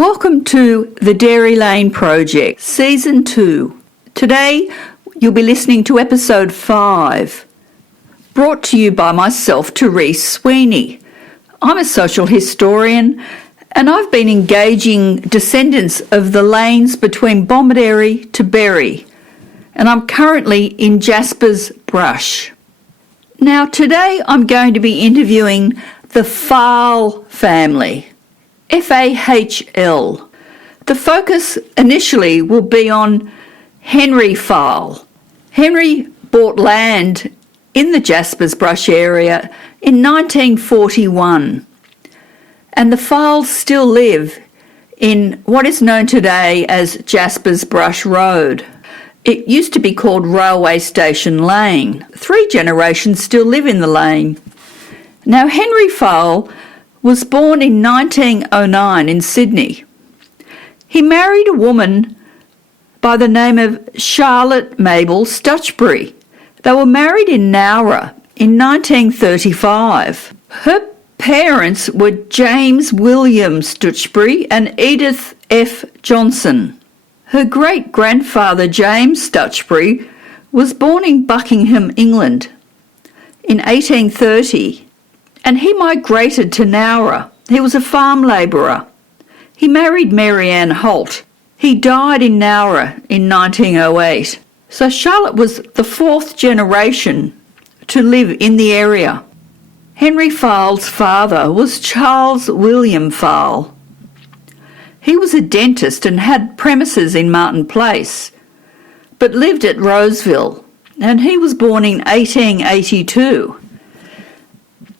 Welcome to the Dairy Lane Project, Season 2. Today, you'll be listening to Episode 5, brought to you by myself, Therese Sweeney. I'm a social historian, and I've been engaging descendants of the lanes between Bomaderry to Berry, and I'm currently in Jaspers Brush. Now, today I'm going to be interviewing the Fahl family. Fahl. The focus initially will be on Henry Fahl. Henry bought land in the Jaspers Brush area in 1941, and the Fahls still live in what is known today as Jaspers Brush Road. It used to be called Railway Station Lane. 3 generations still live in the lane. Now, Henry Fahl was born in 1909 in Sydney. He married a woman by the name of Charlotte Stuchbury. They were married in Nowra in 1935. Her parents were James William Stuchbury and Edith F. Johnson. Her great-grandfather James Stuchbury was born in Buckingham, England in 1830. And he migrated to Nowra. He was a farm labourer. He married Mary Ann Holt. He died in Nowra in 1908. So Charlotte was the 4th generation to live in the area. Henry Fahl's father was Charles William Fahl. He was a dentist and had premises in Martin Place, but lived at Roseville, and he was born in 1882.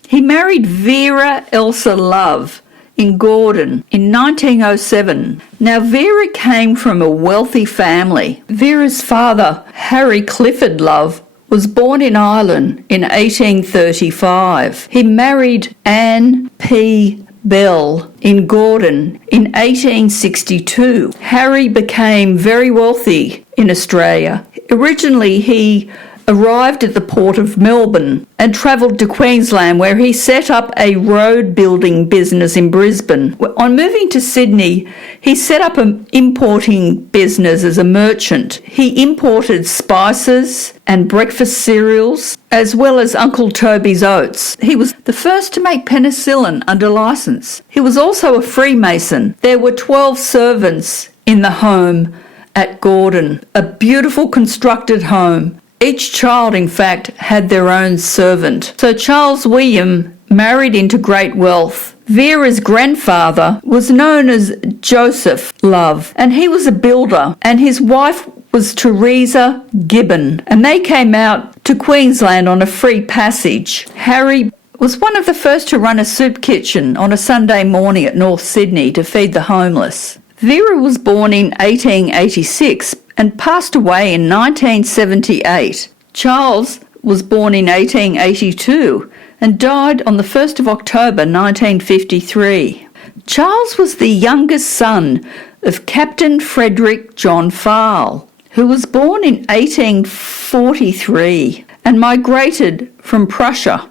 He married Vera Elsa Love in Gordon in 1907. Now, Vera came from a wealthy family. Vera's father, Harry Clifford Love, was born in Ireland in 1835. He married Anne P. Bell in Gordon in 1862. Harry became very wealthy in Australia. Originally, he arrived at the port of Melbourne and travelled to Queensland, where he set up a road building business in Brisbane. On moving to Sydney, he set up an importing business as a merchant. He imported spices and breakfast cereals, as well as Uncle Toby's oats. He was the first to make penicillin under licence. He was also a Freemason. There were 12 servants in the home at Gordon, a beautiful constructed home. Each child, in fact, had their own servant. So Charles William married into great wealth. Vera's grandfather was known as Joseph Love, and he was a builder, and his wife was Teresa Gibbon, and they came out to Queensland on a free passage. Harry was one of the first to run a soup kitchen on a Sunday morning at North Sydney to feed the homeless. Vera was born in 1886 and passed away in 1978. Charles was born in 1882 and died on the 1st of October 1953. Charles was the youngest son of Captain Frederick John Fahl, who was born in 1843 and migrated from Prussia,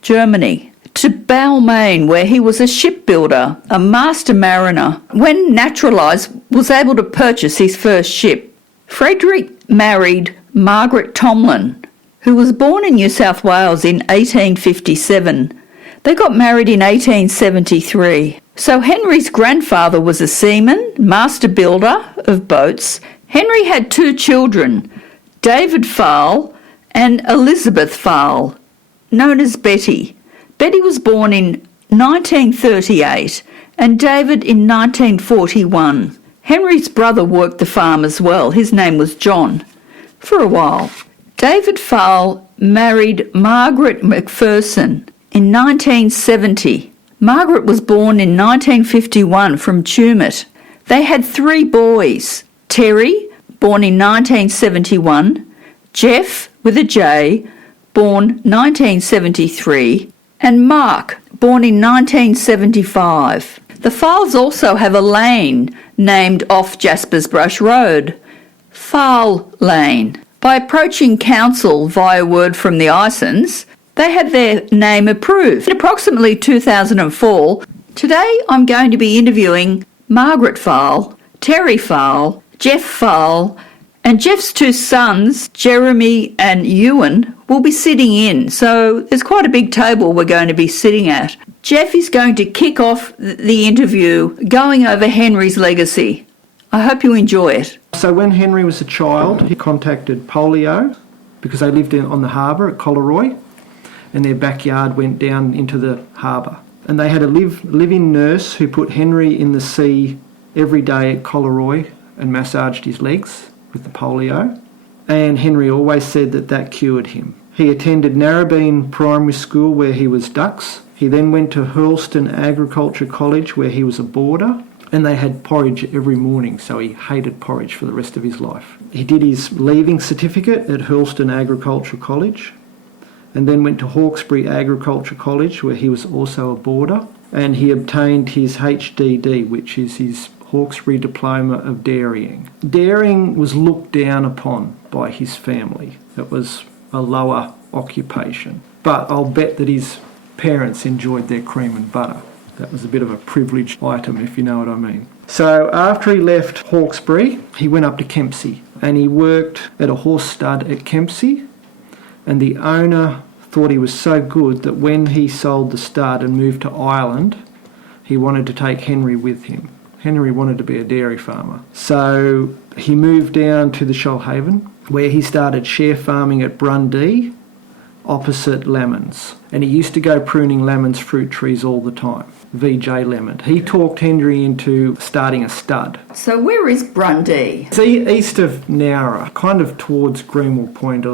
Germany, to Balmain, where he was a shipbuilder, a master mariner. When naturalised, was able to purchase his first ship. Frederick married Margaret Tomlin, who was born in New South Wales in 1857. They got married in 1873. So Henry's grandfather was a seaman, master builder of boats. Henry had 2 children, David Fahl and Elizabeth Fahl, known as Betty. Betty was born in 1938 and David in 1941. Henry's brother worked the farm as well. His name was John, for a while. David Fahl married Margaret McPherson in 1970. Margaret was born in 1951 from Tumut. They had 3 boys, Terry, born in 1971, Jeff, with a J, born 1973, and Mark, born in 1975. The Fahls also have a lane named off Jaspers Brush Road, Fahl Lane. By approaching council via word from the Isons, they had their name approved. In approximately 2004, today I'm going to be interviewing Margaret Fahl, Terry Fahl, Jeff Fahl, and Jeff's two sons, Jeremy and Ewan, will be sitting in. So there's quite a big table we're going to be sitting at. Jeff is going to kick off the interview going over Henry's legacy. I hope you enjoy it. So when Henry was a child, he contacted polio because they lived on the harbour at Collaroy, and their backyard went down into the harbour. And they had a live-in nurse who put Henry in the sea every day at Collaroy and massaged his legs with the polio. And Henry always said that cured him. He attended Narrabeen Primary School where he was dux. He then went to Hurlston Agriculture College where he was a boarder. And they had porridge every morning, so he hated porridge for the rest of his life. He did his leaving certificate at Hurlston Agricultural College, and then went to Hawkesbury Agriculture College, where he was also a boarder, and he obtained his HDD, which is his Hawkesbury Diploma of Dairying. Dairying was looked down upon by his family. It was a lower occupation. But I'll bet that his parents enjoyed their cream and butter. That was a bit of a privileged item, if you know what I mean. So after he left Hawkesbury, he went up to Kempsey, and he worked at a horse stud at Kempsey, and the owner thought he was so good that when he sold the stud and moved to Ireland, he wanted to take Henry with him. Henry wanted to be a dairy farmer. So he moved down to the Shoalhaven, where he started share farming at Brundee, opposite Lemons. And he used to go pruning Lemons fruit trees all the time. VJ Lemon. He talked Henry into starting a stud. So where is Brundee? It's east of Nowra, kind of towards Greenwell Point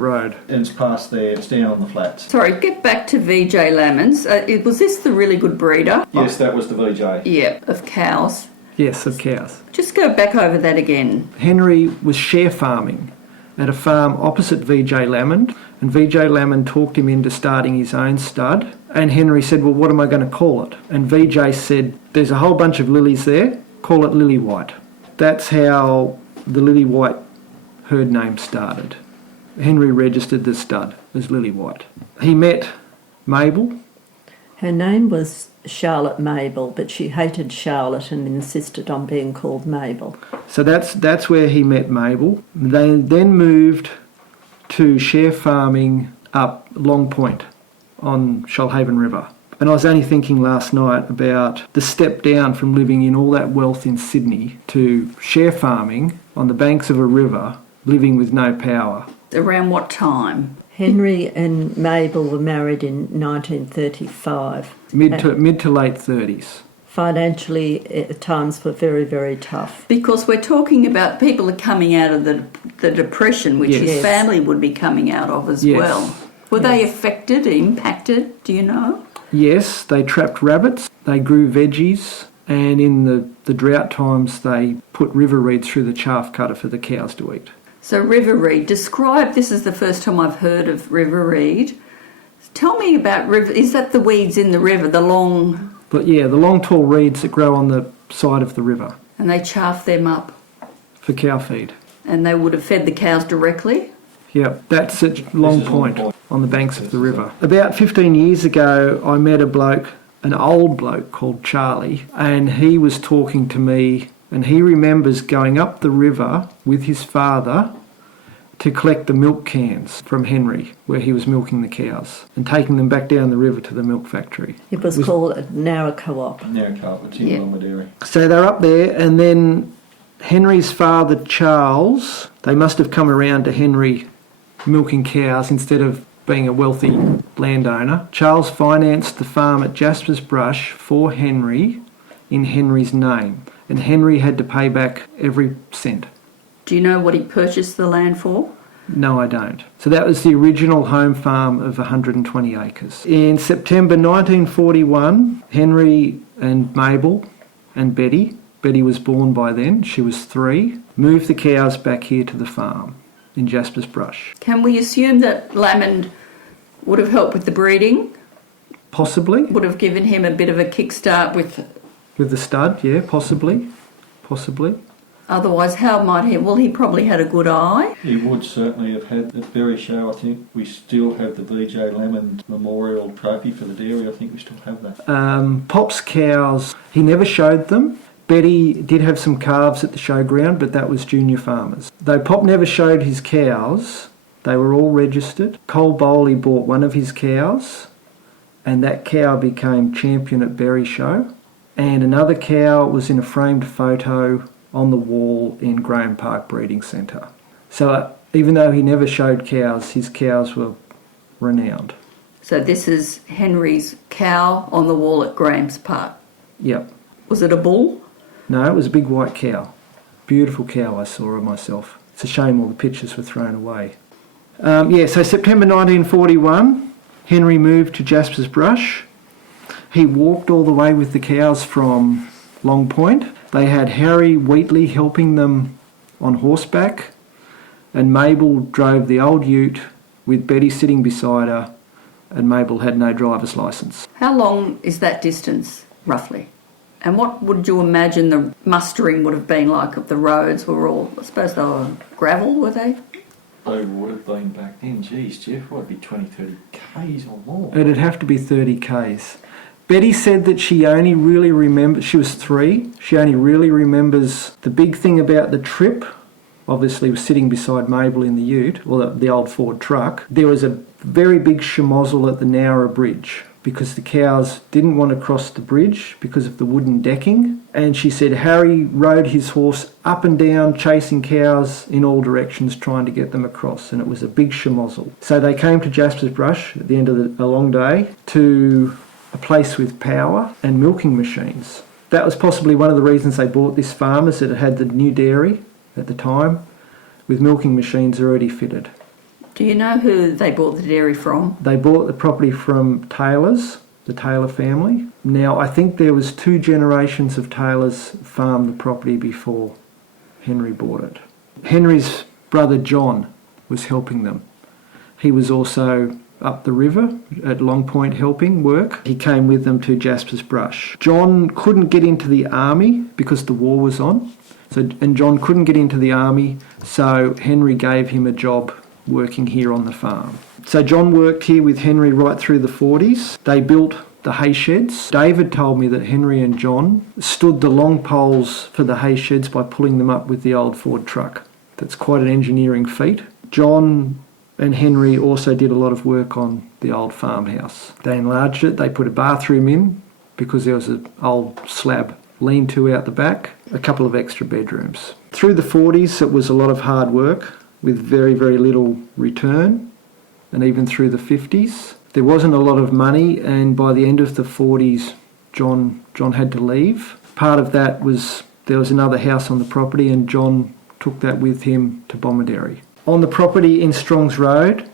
Road. And it's past there, it's down on the flats. Sorry, get back to VJ Lemons. Was this the really good breeder? Yes, that was the VJ. Yeah, of cows. Yes, of cows. Just go back over that again. Henry was share farming at a farm opposite VJ Lemon, and VJ Lemon talked him into starting his own stud. And Henry said, well, what am I going to call it? And VJ said, there's a whole bunch of lilies there, call it Lily White. That's how the Lily White herd name started. Henry registered the stud as Lily White. He met Mabel. Her name was Charlotte Mabel, but she hated Charlotte and insisted on being called Mabel. So that's where he met Mabel. They then moved to share farming up Long Point on Shoalhaven River. And I was only thinking last night about the step down from living in all that wealth in Sydney to share farming on the banks of a river, living with no power. Around what time? Henry and Mabel were married in 1935. Mid to late 30s. Financially, times were very, very tough. Because we're talking about people are coming out of the depression, which Yes. his family would be coming out of as Yes. well. Were they affected, impacted, do you know? Yes, they trapped rabbits, they grew veggies, and in the drought times they put river reeds through the chaff cutter for the cows to eat. So river reed, describe, this is the first time I've heard of river reed. Tell me about river, is that the weeds in the river, the long... But yeah, the long tall reeds that grow on the side of the river. And they chaff them up? For cow feed. And they would have fed the cows directly? Yep, that's at Long Point on the banks of the river. About 15 years ago, I met a bloke, an old bloke called Charlie, and he was talking to me, and he remembers going up the river with his father to collect the milk cans from Henry, where he was milking the cows, and taking them back down the river to the milk factory. It was called a Nowra Co-op. Nowra Co-op, it's in Yeah. Longwood Dairy. So they're up there, and then Henry's father, Charles, they must have come around to Henry milking cows instead of being a wealthy landowner. Charles financed the farm at Jaspers Brush for Henry in Henry's name, and Henry had to pay back every cent. Do you know what he purchased the land for? No, I don't. So that was the original home farm of 120 acres. In September 1941, Henry and Mabel and Betty was born by then, she was 3, moved the cows back here to the farm in Jaspers Brush. Can we assume that Lamond would have helped with the breeding? Possibly. Would have given him a bit of a kickstart with... With the stud, yeah, possibly. Otherwise, how might he? Well, he probably had a good eye. He would certainly have had at Berry Show. I think we still have the VJ Lemon Memorial Trophy for the dairy. I think we still have that. Pop's cows, he never showed them. Betty did have some calves at the showground, but that was junior farmers. Though Pop never showed his cows, they were all registered. Cole Bowley bought one of his cows, and that cow became champion at Berry Show. And another cow was in a framed photo on the wall in Graham Park Breeding Centre. So even though he never showed cows, his cows were renowned. So this is Henry's cow on the wall at Graham's Park. Yep. Was it a bull? No, it was a big white cow. Beautiful cow, I saw her myself. It's a shame all the pictures were thrown away. So September 1941, Henry moved to Jaspers Brush. He walked all the way with the cows from Long Point. They had Harry Wheatley helping them on horseback, and Mabel drove the old ute with Betty sitting beside her, and Mabel had no driver's licence. How long is that distance, roughly? And what would you imagine the mustering would have been like if the roads were all, I suppose they were gravel, were they? They would have been back then. Geez, Jeff, what would be 20, 30 Ks or more? It'd have to be 30 Ks. Betty said that she only really remembers, she was 3, she only really remembers the big thing about the trip, obviously was sitting beside Mabel in the ute, or the old Ford truck. There was a very big schmozzle at the Nowra bridge because the cows didn't want to cross the bridge because of the wooden decking. And she said Harry rode his horse up and down chasing cows in all directions trying to get them across, and it was a big schmozzle. So they came to Jaspers Brush at the end of a long day to a place with power and milking machines. That was possibly one of the reasons they bought this farm, is that it had the new dairy at the time with milking machines already fitted. Do you know who they bought the dairy from? They bought the property from Taylors, the Taylor family. Now, I think there was 2 generations of Taylors farmed the property before Henry bought it. Henry's brother John was helping them. He was also up the river at Long Point helping work. He came with them to Jaspers Brush. John couldn't get into the army because the war was on. And John couldn't get into the army, so Henry gave him a job working here on the farm. So John worked here with Henry right through the 40s. They built the hay sheds. David told me that Henry and John stood the long poles for the hay sheds by pulling them up with the old Ford truck. That's quite an engineering feat. John and Henry also did a lot of work on the old farmhouse. They enlarged it. They put a bathroom in because there was an old slab lean-to out the back, a couple of extra bedrooms. Through the 40s, it was a lot of hard work with very, very little return, and even through the 50s. There wasn't a lot of money, and by the end of the 40s, John had to leave. Part of that was there was another house on the property, and John took that with him to Bomaderry. On the property in Strongs Road,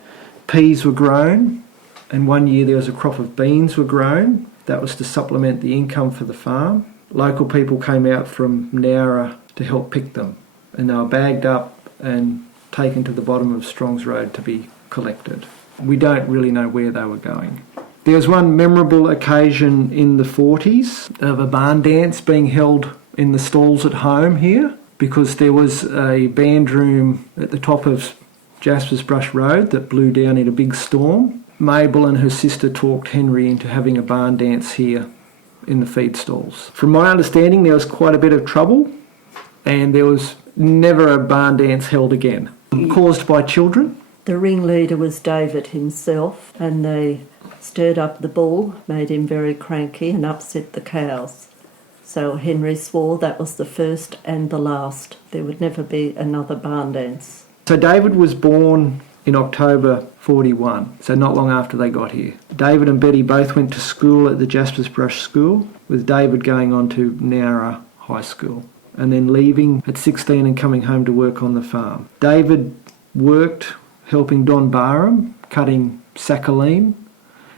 peas were grown, and one year there was a crop of beans were grown. That was to supplement the income for the farm. Local people came out from Nowra to help pick them, and they were bagged up and taken to the bottom of Strongs Road to be collected. We don't really know where they were going. There was one memorable occasion in the 40s of a barn dance being held in the stalls at home here, because there was a band room at the top of Jaspers Brush Road that blew down in a big storm. Mabel and her sister talked Henry into having a barn dance here in the feed stalls. From my understanding, there was quite a bit of trouble, and there was never a barn dance held again. Caused by children. The ringleader was David himself, and they stirred up the bull, made him very cranky and upset the cows. So Henry swore that was the first and the last. There would never be another barn dance. So David was born in October 41, so not long after they got here. David and Betty both went to school at the Jaspers Brush School, with David going on to Nowra High School, and then leaving at 16 and coming home to work on the farm. David worked helping Don Barham, cutting sacchaline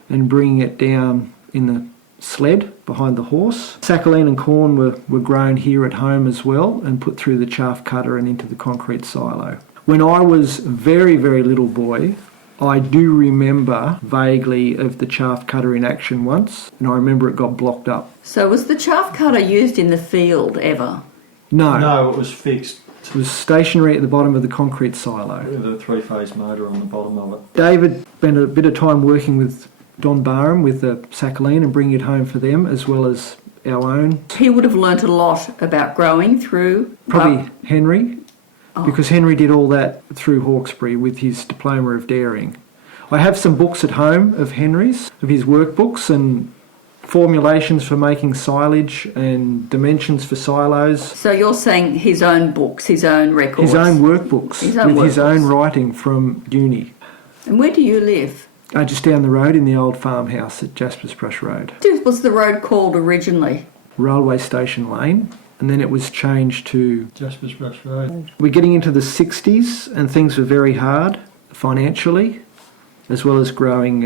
and bringing it down in the sled behind the horse. Sacchaline and corn were grown here at home as well and put through the chaff cutter and into the concrete silo. When I was a very, very little boy, I do remember vaguely of the chaff cutter in action once, and I remember it got blocked up. So was the chaff cutter used in the field ever? No, No, it was fixed it was stationary at the bottom of the concrete silo. with a three-phase motor on the bottom of it. David spent a bit of time working with Don Barham with the Sakhaline and bringing it home for them, as well as our own. He would have learnt a lot about growing through... Probably Henry, because Henry did all that through Hawkesbury with his diploma of dairying. I have some books at home of Henry's, of his workbooks and formulations for making silage and dimensions for silos. So you're saying his own books, his own records? His own workbooks, His own with his workbooks. own writing from uni. And where do you live? Just down the road in the old farmhouse at Jaspers Brush Road. What was the road called originally? Railway Station Lane, and then it was changed to... Jaspers Brush Road. We're getting into the 60s and things were very hard financially, as well as growing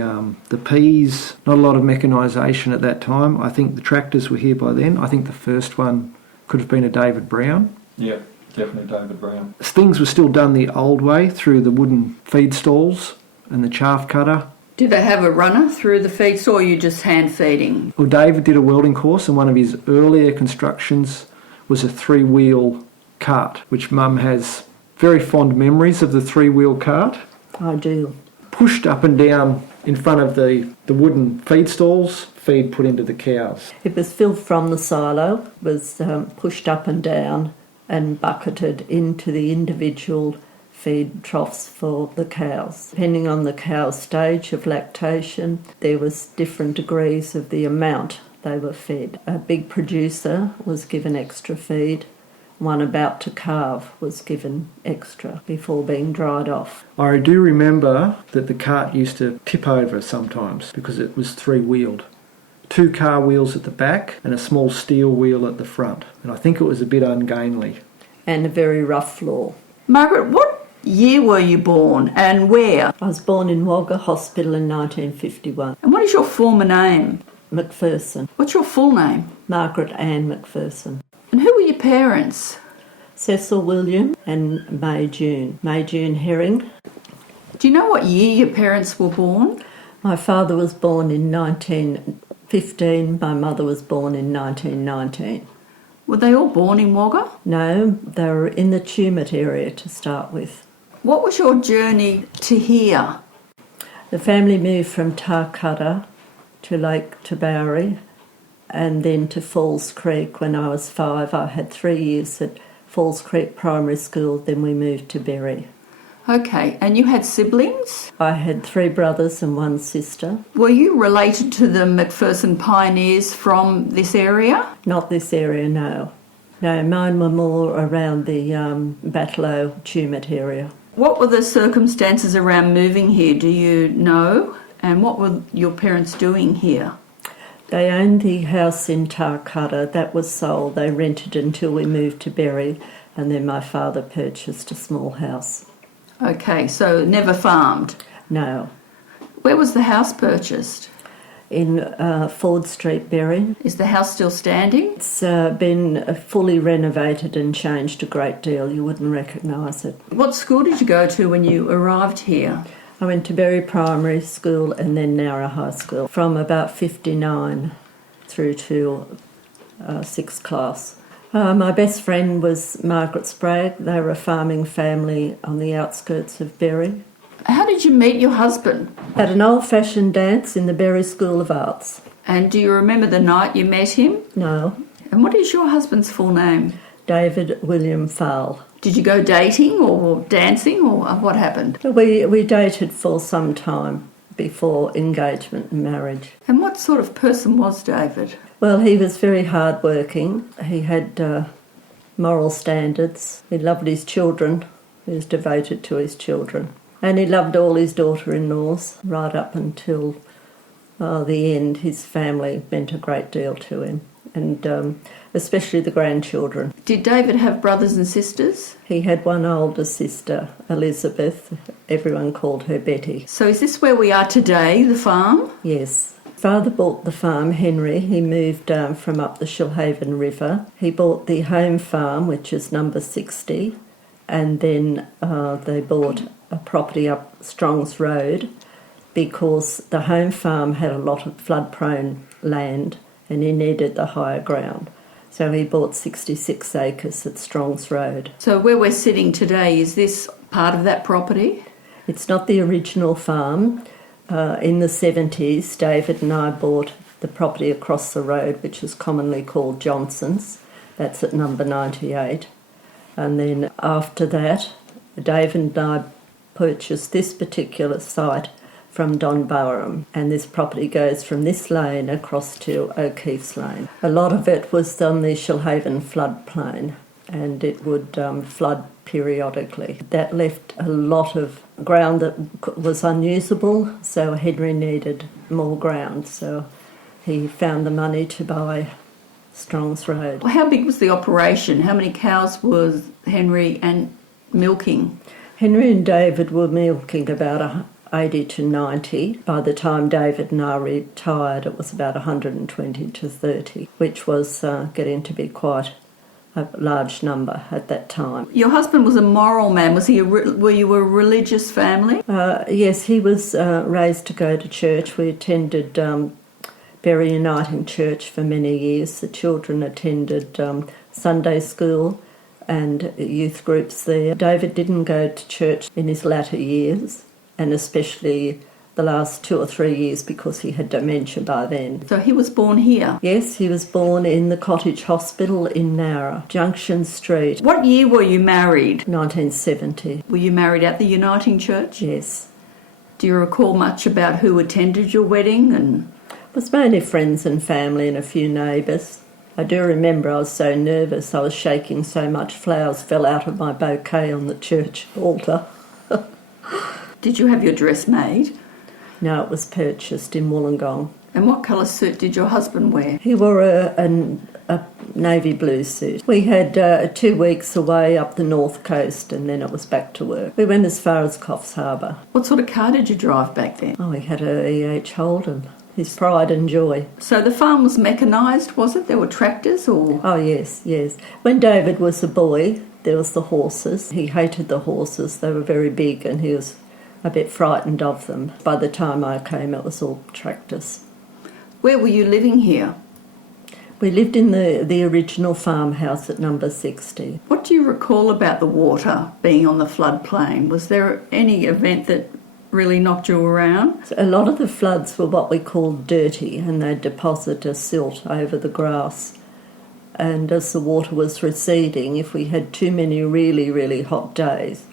the peas. Not a lot of mechanisation at that time. I think the tractors were here by then. I think the first one could have been a David Brown. Yeah, definitely David Brown. Things were still done the old way through the wooden feed stalls and the chaff cutter. Did they have a runner through the feed store, or you just hand feeding? Well, David did a welding course, and one of his earlier constructions was a three-wheel cart, which Mum has very fond memories of the three-wheel cart. I do. Pushed up and down in front of the wooden feed stalls, feed put into the cows. It was filled from the silo, was pushed up and down and bucketed into the individual feed troughs for the cows. Depending on the cow's stage of lactation, there was different degrees of the amount they were fed. A big producer was given extra feed. One about to calve was given extra before being dried off. I do remember that the cart used to tip over sometimes because it was three-wheeled. 2 car wheels at the back and a small steel wheel at the front. And I think it was a bit ungainly. And a very rough floor. Margaret, what year were you born and where? I was born in Wagga Hospital in 1951. And what is your former name? McPherson. What's your full name? Margaret Ann McPherson. And who were your parents? Cecil William and May June. May June Herring. Do you know what year your parents were born? My father was born in 1915. My mother was born in 1919. Were they all born in Wagga? No, they were in the Tumut area to start with. What was your journey to here? The family moved from Tarcutta to Lake Tabourie and then to Falls Creek when I was 5. I had 3 years at Falls Creek Primary School, then we moved to Berry. Okay, and you had siblings? I had 3 brothers and 1 sister. Were you related to the McPherson pioneers from this area? Not this area, no. No, mine were more around the Battleau Tumut area. What were the circumstances around moving here, do you know? And what were your parents doing here? They owned the house in Tarcutta. That was sold. They rented until we moved to Berry, and then my father purchased a small house. Okay, so never farmed. No. Where was the house purchased? In Ford Street, Berry. Is the house still standing? It's been fully renovated and changed a great deal. You wouldn't recognise it. What school did you go to when you arrived here? I went to Berry Primary School and then Nowra High School from about 59 through to 6th class. My best friend was Margaret Sprague. They were a farming family on the outskirts of Berry. How did you meet your husband? At an old-fashioned dance in the Berry School of Arts. And do you remember the night you met him? No, And what is your husband's full name? David William Fahl. Did you go dating or dancing or what happened? We dated for some time before engagement and marriage. And what sort of person was David? Well, he was very hard-working. He had moral standards. He loved his children. He was devoted to his children. And he loved all his daughter-in-laws right up until the end. His family meant a great deal to him, and especially the grandchildren. Did David have brothers and sisters? He had one older sister, Elizabeth. Everyone called her Betty. So is this where we are today, the farm? Yes. Father bought the farm, Henry. He moved from up the Shoalhaven River. He bought the home farm, which is number 60, and then they bought a property up Strongs Road because the home farm had a lot of flood-prone land and he needed the higher ground. So he bought 66 acres at Strongs Road. So where we're sitting today, is this part of that property? It's not the original farm. In the 70s, David and I bought the property across the road, which is commonly called Johnson's. That's at number 98. And then after that, David and I purchased this particular site from Don Barham, and this property goes from this lane across to O'Keefe's Lane. A lot of it was on the Shoalhaven floodplain, and it would flood periodically. That left a lot of ground that was unusable, so Henry needed more ground, so he found the money to buy Strongs Road. How big was the operation? How many cows was Henry and milking? Henry and David were milking about 80 to 90. By the time David and I retired, it was about 120 to 30, which was getting to be quite a large number at that time. Your husband was a moral man. Were you a religious family? Yes, he was raised to go to church. We attended Bury Uniting Church for many years. The children attended Sunday school and youth groups there. David didn't go to church in his latter years, and especially the last 2 or 3 years because he had dementia by then. So he was born here? Yes, he was born in the Cottage Hospital in Nowra, Junction Street. What year were you married? 1970. Were you married at the Uniting Church? Yes. Do you recall much about who attended your wedding? And It was mainly friends and family and a few neighbours. I do remember I was so nervous, I was shaking so much flowers fell out of my bouquet on the church altar. did you have your dress made? No, it was purchased in Wollongong. And what colour suit did your husband wear? He wore a navy blue suit. We had 2 weeks away up the north coast and then it was back to work. We went as far as Coffs Harbour. What sort of car did you drive back then? Oh, he had a E.H. Holden, his pride and joy. So the farm was mechanised, was it? There were tractors or...? Oh, yes, yes. When David was a boy, there was the horses. He hated the horses. They were very big and he was a bit frightened of them. By the time I came, it was all tractors. Where were you living here? We lived in the original farmhouse at number 60. What do you recall about the water being on the floodplain? Was there any event that really knocked you around? So a lot of the floods were what we called dirty, and they'd deposit a silt over the grass. And as the water was receding, if we had too many really, really hot days,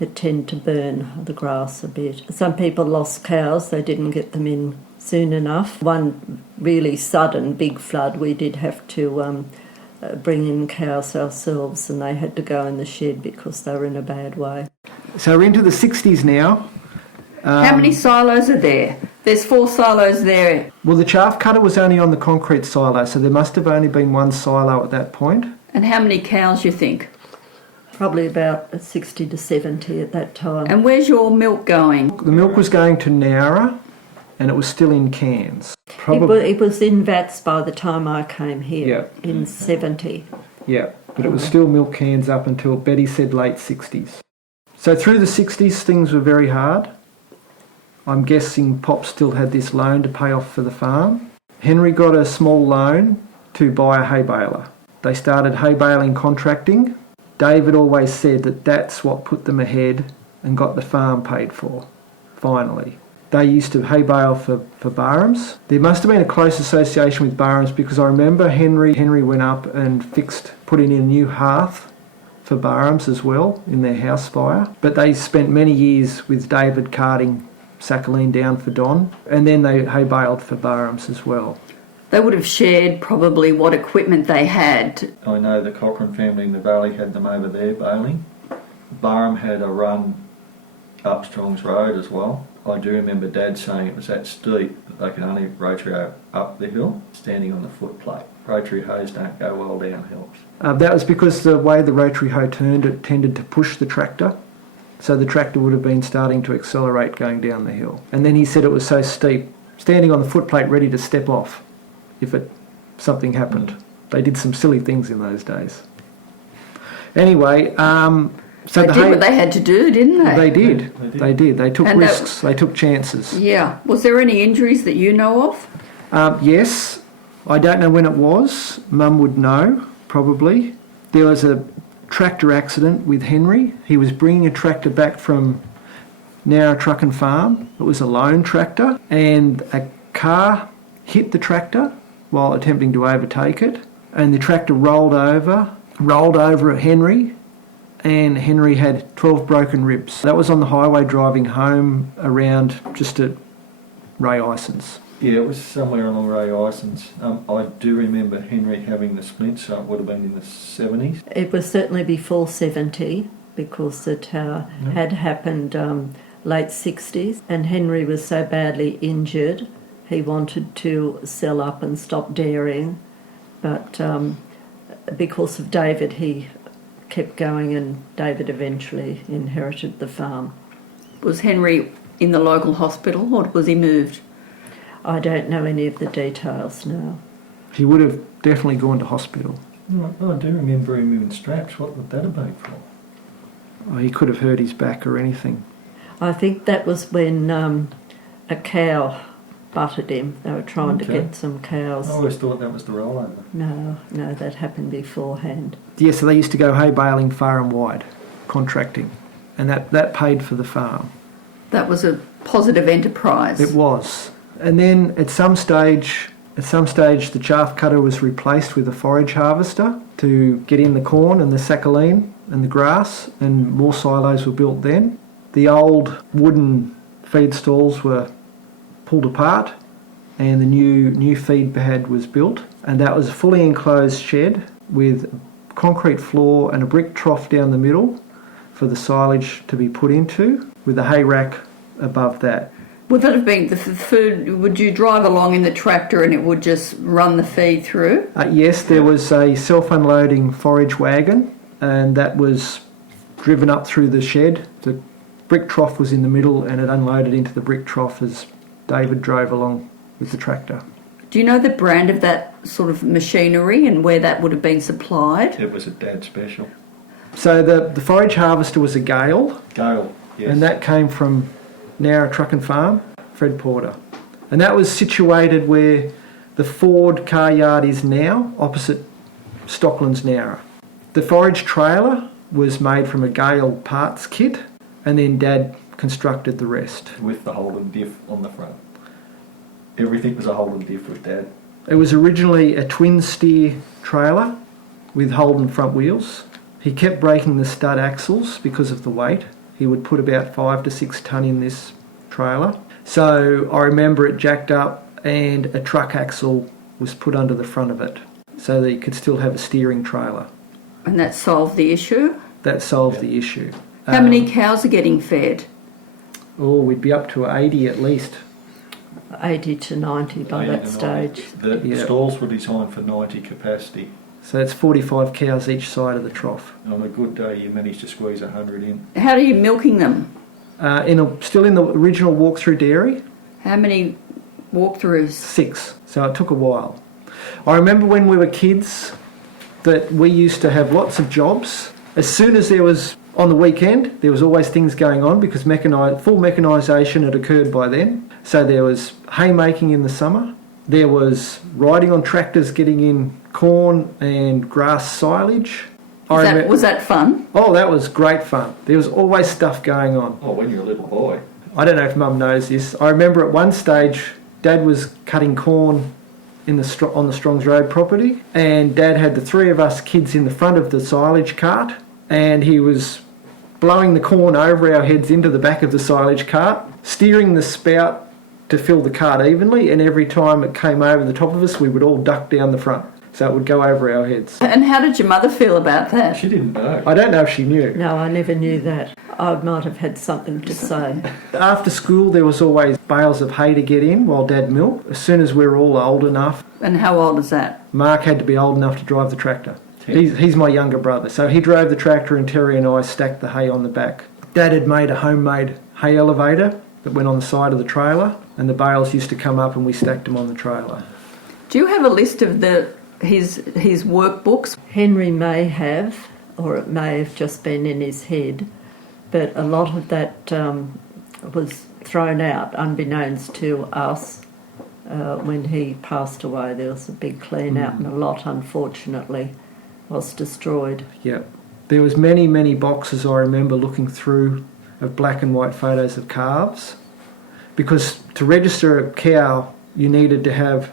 it tended to burn the grass a bit. Some people lost cows, they didn't get them in soon enough. One really sudden big flood, we did have to bring in cows ourselves, and they had to go in the shed because they were in a bad way. So we're into the 60s now. How many silos are there? There's 4 silos there. Well, the chaff cutter was only on the concrete silo, so there must have only been 1 silo at that point. And how many cows, you think? Probably about 60 to 70 at that time. And where's your milk going? The milk was going to Nowra, and it was still in cans. It was in vats by the time I came here, Yeah. in 70. Yeah, but it was still milk cans up until, Betty said, late 60s. So through the 60s, things were very hard. I'm guessing Pop still had this loan to pay off for the farm. Henry got a small loan to buy a hay baler. They started hay baling contracting. David always said that that's what put them ahead and got the farm paid for, finally. They used to hay bale for Barham's. There must have been a close association with Barham's because I remember Henry went up and put in a new hearth for Barham's as well in their house fire. But they spent many years with David carting Sacchaline down for Don, and then they hay baled for Barham's as well. They would have shared probably what equipment they had. I know the Cochrane family in the valley had them over there baling. Barham had a run up Strongs Road as well. I do remember Dad saying it was that steep that they could only rotary up the hill, standing on the footplate. Rotary hoes don't go well down hills. That was because the way the rotary hoe turned, it tended to push the tractor. So the tractor would have been starting to accelerate going down the hill. And then he said it was so steep, standing on the footplate ready to step off if something happened. They did some silly things in those days. Anyway, so they did what they had to do, didn't they? They did. They took risks. They took chances. Yeah. Was there any injuries that you know of? Yes. I don't know when it was. Mum would know, probably. There was a tractor accident with Henry. He was bringing a tractor back from Nowra Truck and Farm. It was a loan tractor, and a car hit the tractor while attempting to overtake it, and the tractor rolled over at Henry, and Henry had 12 broken ribs. That was on the highway driving home around just at Ray Ison's. Yeah, it was somewhere along Ray Ison's. I do remember Henry having the splints, so it would have been in the 70s. It was certainly before 70 because it had happened late 60s, and Henry was so badly injured he wanted to sell up and stop dairying, but because of David he kept going, and David eventually inherited the farm. Was Henry in the local hospital or was he moved? I don't know any of the details now. He would have definitely gone to hospital. I do remember him in straps. What would that have been for? Oh, he could have hurt his back or anything. I think that was when a cow butted him. They were trying to get some cows. I always thought that was the rollover. No, that happened beforehand. Yeah, so they used to go hay baling far and wide, contracting, and that paid for the farm. That was a positive enterprise. It was. And then at some stage the chaff cutter was replaced with a forage harvester to get in the corn and the sacchaline and the grass, and more silos were built then. The old wooden feed stalls were pulled apart and the new feed pad was built, and that was a fully enclosed shed with concrete floor and a brick trough down the middle for the silage to be put into, with a hay rack above that. Would that have been the food? Would you drive along in the tractor and it would just run the feed through? Yes, there was a self-unloading forage wagon, and that was driven up through the shed. The brick trough was in the middle, and it unloaded into the brick trough as David drove along with the tractor. Do you know the brand of that sort of machinery and where that would have been supplied? It was a dad special. So the forage harvester was a Gale, Gale, yes. and that came from Nowra Truck and Farm, Fred Porter. And that was situated where the Ford car yard is now, opposite Stockland's Nowra. The forage trailer was made from a Gale parts kit, and then Dad constructed the rest. With the Holden diff on the front. Everything was a Holden diff with Dad. It was originally a twin steer trailer with Holden front wheels. He kept breaking the stud axles because of the weight. He would put about 5 to 6 tonne in this trailer. So I remember it jacked up and a truck axle was put under the front of it so that you could still have a steering trailer. And that solved the issue? That solved the issue. How many cows are getting fed? Oh, we'd be up to 80 at least. 80 to 90 by that stage. The stalls were designed for 90 capacity. So it's 45 cows each side of the trough. On a good day, you managed to squeeze 100 in. How are you milking them? Still in the original walk-through dairy. How many walkthroughs? 6. So it took a while. I remember when we were kids that we used to have lots of jobs. As soon as there was, on the weekend, there was always things going on because full mechanisation had occurred by then. So there was haymaking in the summer. There was riding on tractors getting in corn and grass silage. Was that fun? Oh, that was great fun. There was always stuff going on. Oh, when you're a little boy. I don't know if Mum knows this. I remember at one stage, Dad was cutting corn on the Strongs Road property, and Dad had the 3 of us kids in the front of the silage cart, and he was blowing the corn over our heads into the back of the silage cart, steering the spout to fill the cart evenly, and every time it came over the top of us, we would all duck down the front, so it would go over our heads. And how did your mother feel about that? She didn't know. I don't know if she knew. No, I never knew that. I might have had something to say. After school, there was always bales of hay to get in while Dad milked. As soon as we were all old enough, And how old is that? Mark had to be old enough to drive the tractor. He's my younger brother, so he drove the tractor and Terry and I stacked the hay on the back. Dad had made a homemade hay elevator that went on the side of the trailer, and the bales used to come up and we stacked them on the trailer. Do you have a list of his workbooks? Henry may have, or it may have just been in his head, but a lot of that was thrown out unbeknownst to us when he passed away, there was a big clean out and a lot, unfortunately, was destroyed. Yeah. There was many boxes I remember looking through of black and white photos of calves, because to register a cow you needed to have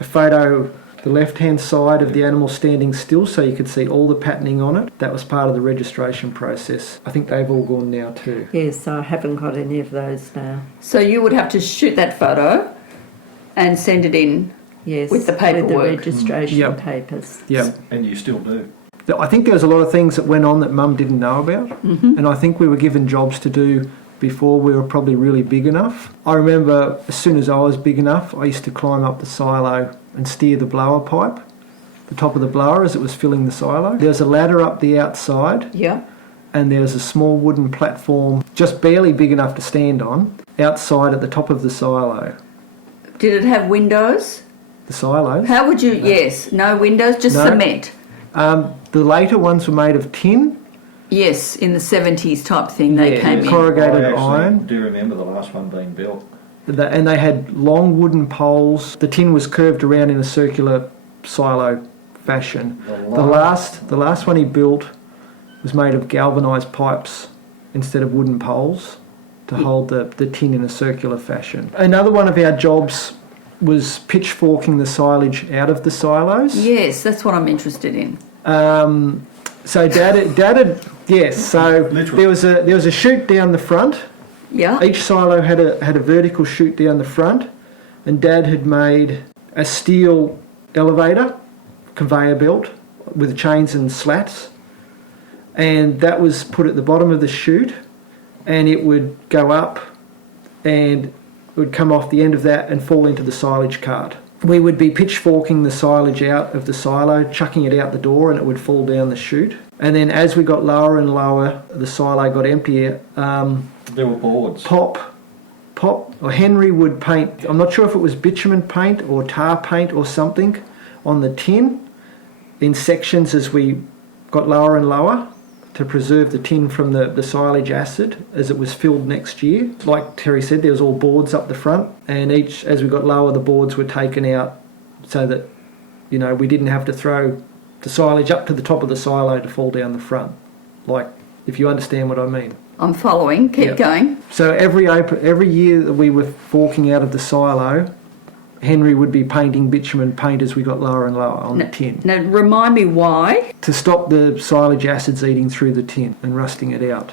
a photo the left-hand side of the animal standing still so you could see all the patterning on it. That was part of the registration process. I think they've all gone now too. Yes, I haven't got any of those now. So you would have to shoot that photo and send it in Yes, with the paperwork. With the registration Yep. papers. Yeah. And you still do. I think there was a lot of things that went on that Mum didn't know about, and I think we were given jobs to do before we were probably really big enough. I remember as soon as I was big enough, I used to climb up the silo and steer the blower pipe, the top of the blower as it was filling the silo. There was a ladder up the outside, Yeah. and there was a small wooden platform just barely big enough to stand on outside at the top of the silo. Did it have windows? The silos. How would you... Yes. No windows, just No. cement. The later ones were made of tin. Yes, in the 70s type thing they Yeah, came in. corrugated I actually iron. do remember the last one being built. And they had long wooden poles. The tin was curved around in a circular silo fashion. The last one he built was made of galvanised pipes instead of wooden poles to hold the tin in a circular fashion. Another one of our jobs was pitchforking the silage out of the silos. Yes, that's what I'm interested in. So Dad had yes. So Literally. there was a chute down the front. Yeah. Each silo had a vertical chute down the front, and Dad had made a steel elevator, conveyor belt with chains and slats, and that was put at the bottom of the chute, and it would go up, and it would come off the end of that and fall into the silage cart. We would be pitchforking the silage out of the silo, chucking it out the door, and it would fall down the chute. And then as we got lower and lower, the silo got emptier. There were boards. Or Henry would paint, I'm not sure if it was bitumen paint or tar paint or something, on the tin in sections as we got lower and lower to preserve the tin from the silage acid as it was filled next year. Like Terry said, there was all boards up the front, and as we got lower, the boards were taken out so that, we didn't have to throw the silage up to the top of the silo to fall down the front. Like, if you understand what I mean. I'm following. Keep Yep. going. So every year that we were forking out of the silo, Henry would be painting bitumen paint as we got lower and lower on the tin Now, remind me why. to stop the silage acids eating through the tin and rusting it out.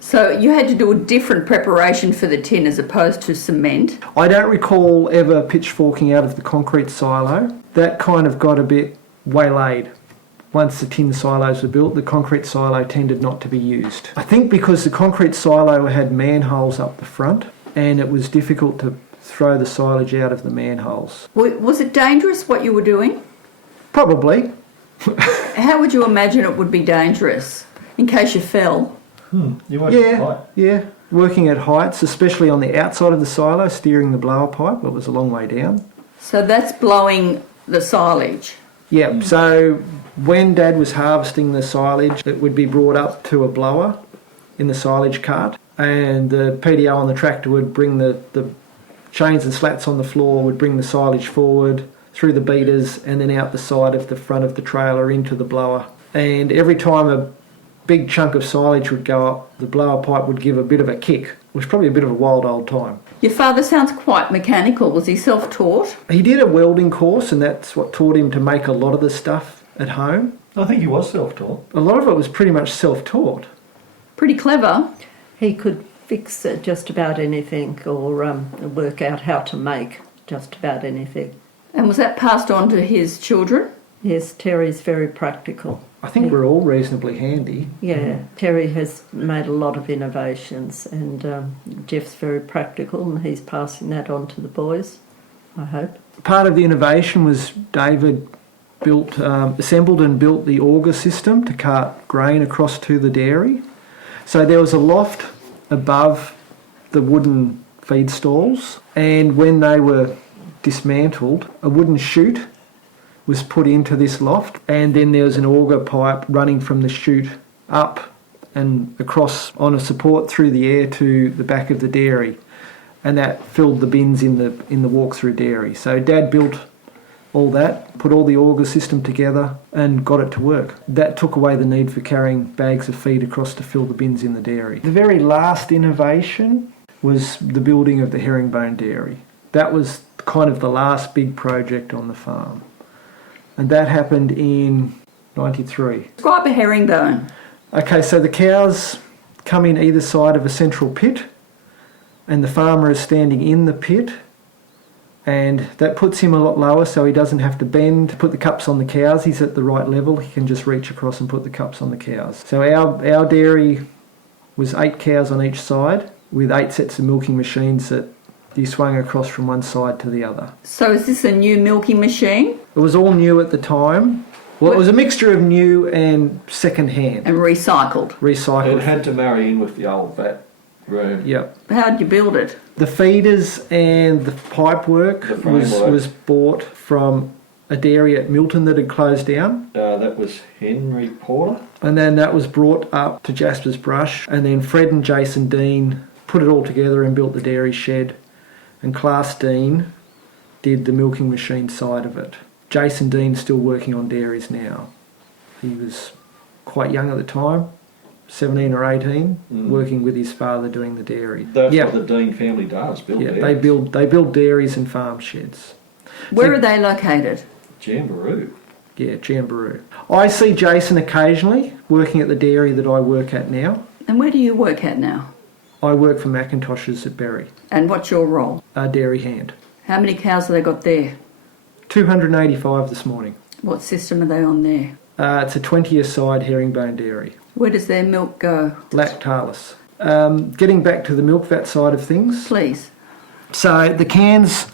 So you had to do a different preparation for the tin as opposed to cement. I don't recall ever pitchforking out of the concrete silo. That kind of got a bit waylaid. Once the tin silos were built, the concrete silo tended not to be used. I think because the concrete silo had manholes up the front, and it was difficult to throw the silage out of the manholes. Was it dangerous what you were doing? Probably. How would you imagine it would be dangerous in case you fell? You weren't Yeah. Working at heights, especially on the outside of the silo, steering the blower pipe, it was a long way down. So that's blowing the silage. Yeah, so when Dad was harvesting the silage, it would be brought up to a blower in the silage cart, and the PDO on the tractor would bring the chains and slats on the floor, would bring the silage forward through the beaters and then out the side of the front of the trailer into the blower. And every time a big chunk of silage would go up, the blower pipe would give a bit of a kick. It was probably a bit of a wild old time. Your father sounds quite mechanical. Was he self-taught? He did a welding course, and that's what taught him to make a lot of the stuff at home. I think he was self-taught. A lot of it was pretty much self-taught. Pretty clever. He could fix just about anything or work out how to make just about anything. And was that passed on to his children? Yes, Terry's very practical. I think we're all reasonably handy. Yeah, Terry has made a lot of innovations, and Jeff's very practical, and he's passing that on to the boys, I hope. Part of the innovation was David assembled and built the auger system to cart grain across to the dairy. So there was a loft above the wooden feed stalls, and when they were dismantled, a wooden chute was put into this loft, and then there was an auger pipe running from the chute up and across on a support through the air to the back of the dairy. and that filled the bins in the walk-through dairy. So Dad built all that, put all the auger system together and got it to work. That took away the need for carrying bags of feed across to fill the bins in the dairy. The very last innovation was the building of the herringbone dairy. That was kind of the last big project on the farm. And that happened in 93. Describe a herringbone. Okay, so the cows come in either side of a central pit and the farmer is standing in the pit, and that puts him a lot lower so he doesn't have to bend to put the cups on the cows. He's at the right level. He can just reach across and put the cups on the cows. So our dairy was 8 cows on each side with 8 sets of milking machines that you swung across from one side to the other. So is this a new milking machine? It was all new at the time. Well, it was a mixture of new and second-hand. And recycled? Recycled. It had to marry in with the old vat room. Yep. How did you build it? The feeders and the pipe work The framework. was bought from a dairy at Milton that had closed down. That was Henry Porter. And then that was brought up to Jaspers Brush. And then Fred and Jason Dean put it all together and built the dairy shed. And Class Dean did the milking machine side of it. Jason Dean's still working on dairies now. He was quite young at the time, 17 or 18, working with his father doing the dairy. That's what the Dean family does, build dairies. They build dairies and farm sheds. Where are they located? Jamboree. Yeah, Jamboree. I see Jason occasionally working at the dairy that I work at now. And where do you work at now? I work for Macintosh's at Berry. And what's your role? Dairy hand. How many cows have they got there? 285 this morning. What system are they on there? It's a 20-a-side herringbone dairy. Where does their milk go? Lactalis. Getting back to the milk vat side of things. Please. So the cans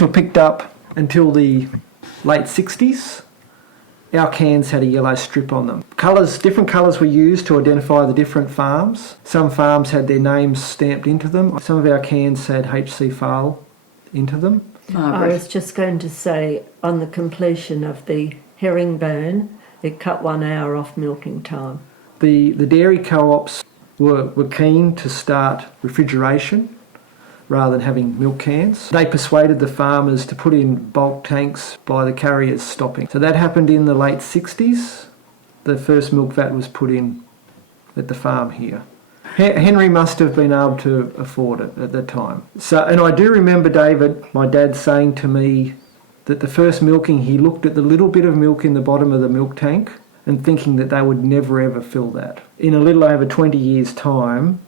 were picked up until the late 60s. Our cans had a yellow strip on them. Different colours were used to identify the different farms. Some farms had their names stamped into them. Some of our cans had HC Fahl into them. I was just going to say, on the completion of the herringbone, it cut 1 hour off milking time. The dairy co-ops were keen to start refrigeration rather than having milk cans. They persuaded the farmers to put in bulk tanks by the carriers stopping. So that happened in the late 60s. The first milk vat was put in at the farm here. Henry must have been able to afford it at that time. So, and I do remember David, my dad, saying to me that the first milking, he looked at the little bit of milk in the bottom of the milk tank and thinking that they would never ever fill that. In a little over 20 years' time,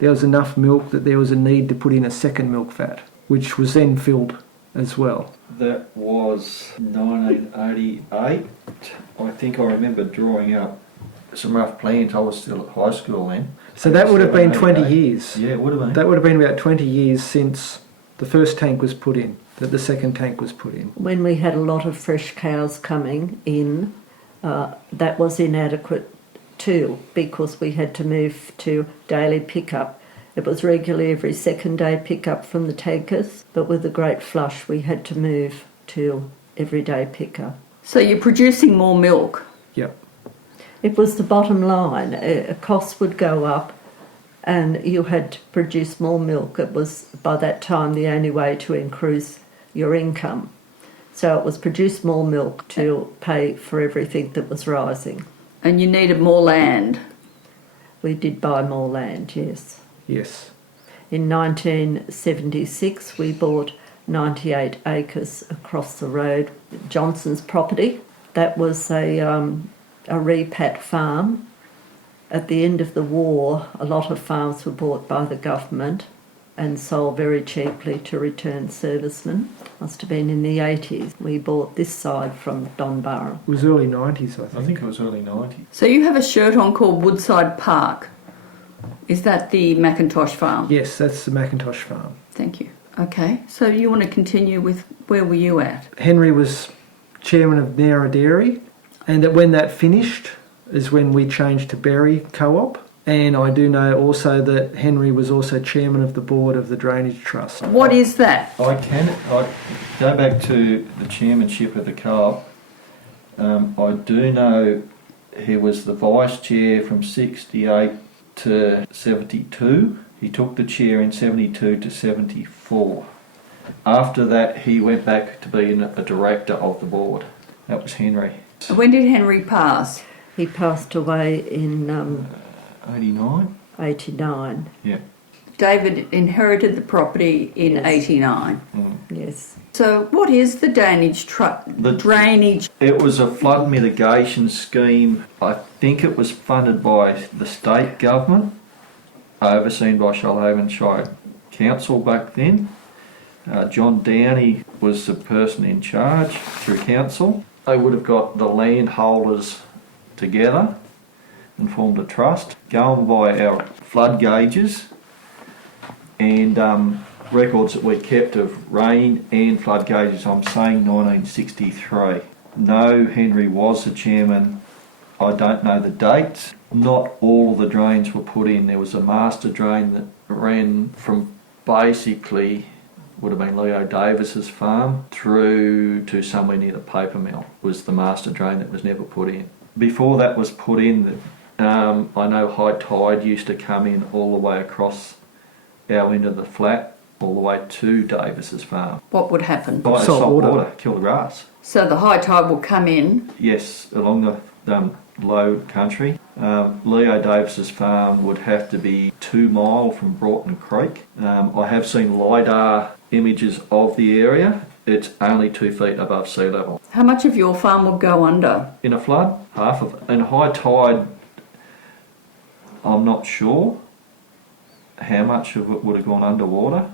there was enough milk that there was a need to put in a second milk vat, which was then filled as well. That was 1988. I think I remember drawing up some rough plans. I was still at high school then. So that would have been 20 years. Yeah, it would have been. That would have been about 20 years since the first tank was put in, that the second tank was put in. When we had a lot of fresh cows coming in, that was inadequate too, because we had to move to daily pickup. It was regularly every second day pickup from the tankers, but with the great flush we had to move to everyday pickup. So you're producing more milk? Yep. It was the bottom line. Costs would go up and you had to produce more milk. It was, by that time, the only way to increase your income. So it was produce more milk to pay for everything that was rising. And you needed more land? We did buy more land, yes. Yes. In 1976, we bought 98 acres across the road, Johnson's property. That was a repat farm. At the end of the war, a lot of farms were bought by the government and sold very cheaply to returned servicemen. Must have been in the 80s. We bought this side from Don Barham. It was early 90s, I think it was early 90s. So you have a shirt on called Woodside Park. Is that the Macintosh farm? Yes, that's the Macintosh farm. Thank you. Okay, so you want to continue with where were you at? Henry was chairman of Nowra Dairy, and that when that finished is when we changed to Berry Co-op. And I do know also that Henry was also chairman of the board of the Drainage Trust. What is that? I go back to the chairmanship of the co-op. I do know he was the vice chair from 68 to 72, He took the chair in 72 to 74. After that, he went back to being a director of the board. That was Henry. When did Henry pass? He passed away in 89? 89. Yeah. David inherited the property in Yes. 89. Yes. So what is the drainage? It was a flood mitigation scheme. I think it was funded by the state government, overseen by Shoalhaven Shire Council back then. John Downey was the person in charge through council. They would have got the landholders together and formed a trust, going by our flood gauges and records that we kept of rain and flood gauges. I'm saying 1963. No, Henry was the chairman. I don't know the dates. Not all the drains were put in. There was a master drain that ran from basically would have been Leo Davis's farm through to somewhere near the paper mill was the master drain that was never put in. Before that was put in, I know high tide used to come in all the way across our end of the flat, all the way to Davis's farm. What would happen? Salt water. Kill the grass. So the high tide will come in. Yes, along the low country. Leo Davis's farm would have to be 2 mile from Broughton Creek. I have seen LiDAR images of the area. It's only 2 feet above sea level. How much of your farm will go under? In a flood, half of it. In high tide, I'm not sure how much of it would have gone underwater.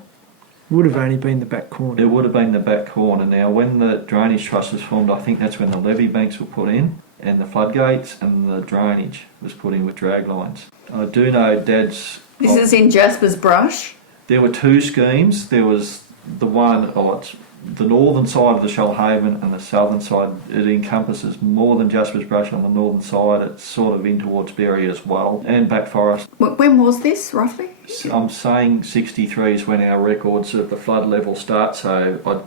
Would have only been the back corner. It would have been the back corner. Now, when the drainage trust was formed, I think that's when the levee banks were put in, and the floodgates and the drainage was put in with drag lines. I do know Dad's... This is in Jaspers Brush. There were 2 schemes. There was the one, it's the northern side of the Shoalhaven and the southern side. It encompasses more than Jaspers Brush on the northern side. It's sort of in towards Berry as well, and Back Forest. When was this, roughly? I'm saying 63 is when our records of the flood level start, so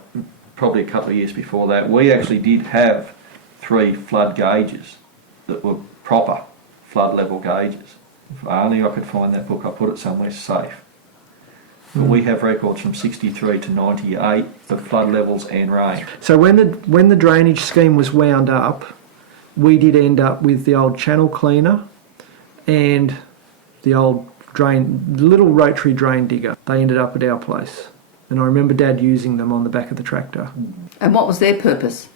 probably a couple of years before that. We actually did have 3 flood gauges that were proper flood level gauges. If only I could find that book, I put it somewhere safe. But we have records from 63 to 98 of flood levels and rain. So when the drainage scheme was wound up, we did end up with the old channel cleaner and the old little rotary drain digger. They ended up at our place. And I remember Dad using them on the back of the tractor. And what was their purpose?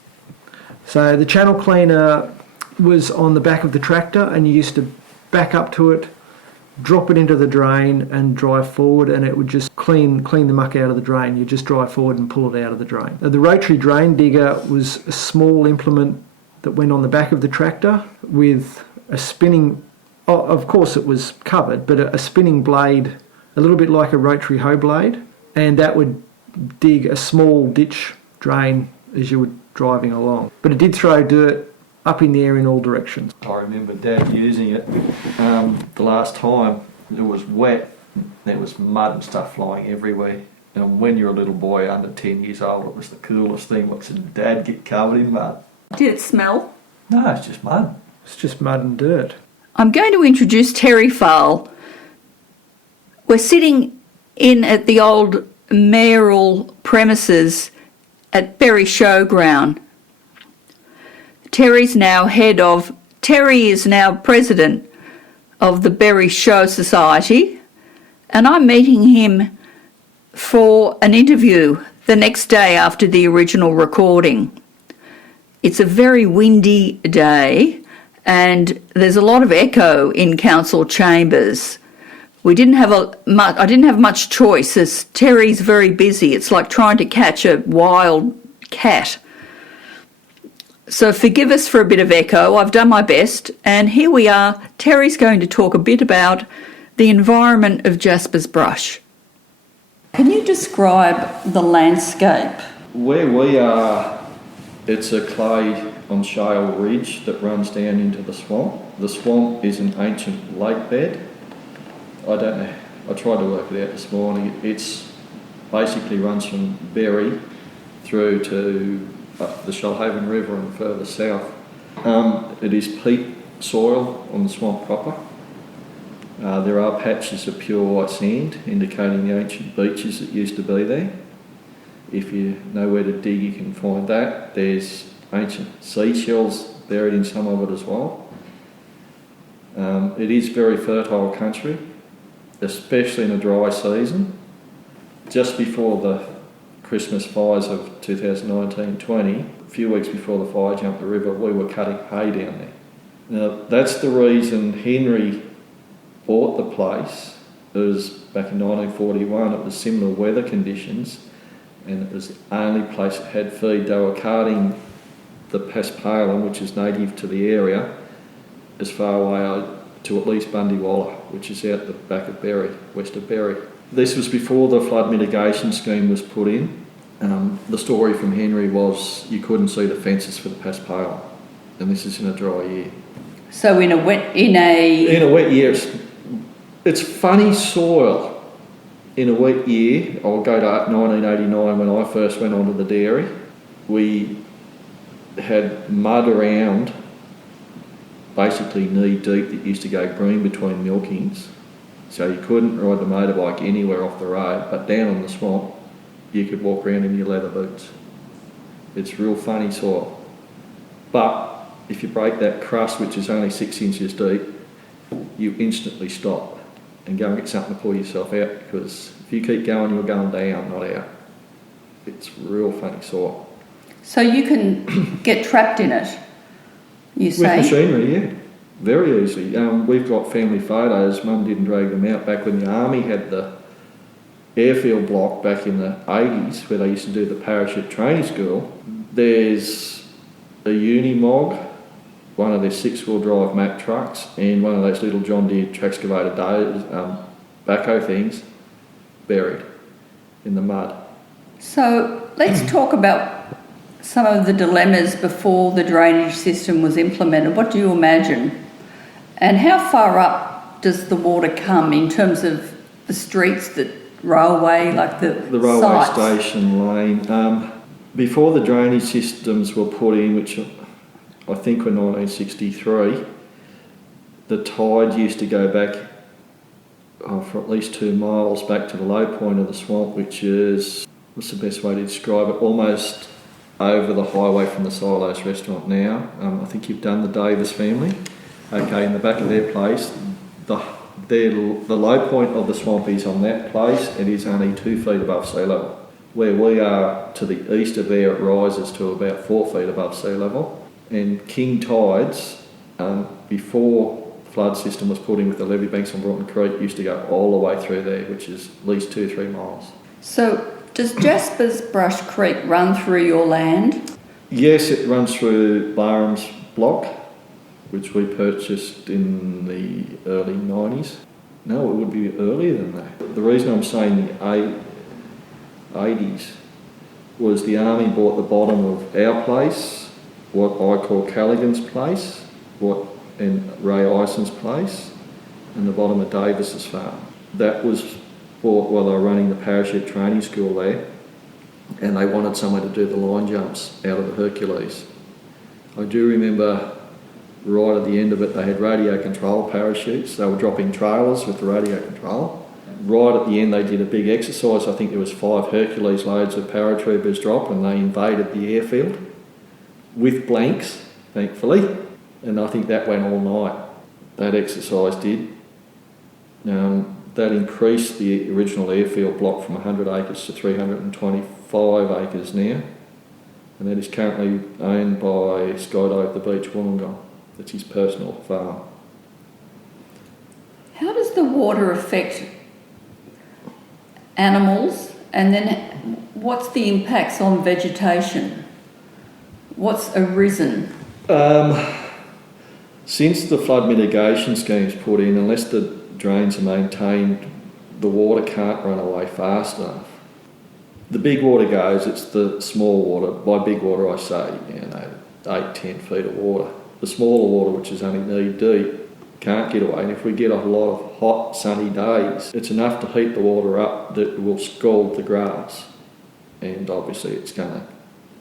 So the channel cleaner was on the back of the tractor, and you used to back up to it, drop it into the drain and drive forward, and it would just clean the muck out of the drain. You just drive forward and pull it out of the drain. The rotary drain digger was a small implement that went on the back of the tractor with a spinning, of course it was covered, but a spinning blade, a little bit like a rotary hoe blade, and that would dig a small ditch drain as you were driving along. But it did throw dirt up in the air in all directions. I remember Dad using it the last time. It was wet, there was mud and stuff flying everywhere. And when you're a little boy under 10 years old, it was the coolest thing. Watching Dad get covered in mud. Did it smell? No, it's just mud. It's just mud and dirt. I'm going to introduce Terry Fahl. We're sitting in at the old mayoral premises at Berry Showground. Terry is now president of the Berry Show Society, and I'm meeting him for an interview the next day after the original recording. It's a very windy day, and there's a lot of echo in council chambers. I didn't have much choice, as Terry's very busy. It's like trying to catch a wild cat. So forgive us for a bit of echo. I've done my best. And here we are. Terry's going to talk a bit about the environment of Jaspers Brush. Can you describe the landscape? Where we are, it's a clay on shale ridge that runs down into the swamp. The swamp is an ancient lake bed. I don't know, I tried to work it out this morning. It's basically runs from Berry through to the Shoalhaven River and further south. It is peat soil on the swamp proper. There are patches of pure white sand indicating the ancient beaches that used to be there. If you know where to dig, you can find that. There's ancient seashells buried in some of it as well. It is very fertile country, especially in a dry season. Just before the Christmas fires of 2019-20, a few weeks before the fire jumped the river, we were cutting hay down there. Now, that's the reason Henry bought the place. It was back in 1941, it was similar weather conditions, and it was the only place that had feed. They were carting the paspalum, which is native to the area, as far away to at least Bundiwalla, which is out the back of Berry, west of Berry. This was before the flood mitigation scheme was put in. The story from Henry was you couldn't see the fences for the paspalum, and this is in a dry year. So in a wet year, it's funny soil. In a wet year, I'll go to 1989 when I first went onto the dairy. We had mud around, basically knee deep, that used to go green between milkings. So you couldn't ride the motorbike anywhere off the road, but down on the swamp, you could walk around in your leather boots. It's real funny soil. But if you break that crust, which is only 6 inches deep, you instantly stop and go and get something to pull yourself out, because if you keep going, you're going down, not out. It's real funny soil. so you can get trapped in it, you say? With machinery, yeah. Very easy. We've got family photos. Mum didn't drag them out back when the army had the airfield block back in the 80s, where they used to do the parachute training school. There's a Unimog, one of their 6-wheel drive Mack trucks, and one of those little John Deere Traxcavator backhoe things buried in the mud. So let's talk about some of the dilemmas before the drainage system was implemented. What do you imagine? And how far up does the water come in terms of the streets, the railway, like the railway sites? station lane? Before the drainage systems were put in, which I think were 1963, the tide used to go back for at least 2 miles back to the low point of the swamp, which is, what's the best way to describe it, almost over the highway from the Silos restaurant now. I think you've done the Davis family. Okay, in the back of their place, the low point of the swamp is on that place. It is only 2 feet above sea level. Where we are to the east of there, it rises to about 4 feet above sea level. And king tides, before the flood system was put in with the levee banks on Broughton Creek, used to go all the way through there, which is at least 2-3 miles. So does Jaspers Brush Creek run through your land? Yes, it runs through Barham's block, which we purchased in the early 90s. No, it would be earlier than that. The reason I'm saying the 80s was the army bought the bottom of our place, what I call Callaghan's place, and Ray Ison's place, and the bottom of Davis's farm. That was bought while they were running the parachute training school there, and they wanted somewhere to do the line jumps out of the Hercules. I do remember right at the end of it, they had radio control parachutes. They were dropping trailers with the radio control. Right at the end, they did a big exercise. I think there was 5 Hercules loads of paratroopers dropped, and they invaded the airfield with blanks, thankfully. And I think that went all night. That exercise did. That increased the original airfield block from 100 acres to 325 acres now. And that is currently owned by Skydive the Beach Wollongong. That's his personal farm. How does the water affect animals, and then what's the impacts on vegetation? What's arisen? Since the flood mitigation scheme's put in, unless the drains are maintained, the water can't run away fast enough. The big water goes, it's the small water. By big water I say, 8-10 feet of water. The smaller water, which is only knee deep, can't get away. And if we get a lot of hot, sunny days, it's enough to heat the water up that it will scald the grass. And obviously it's going to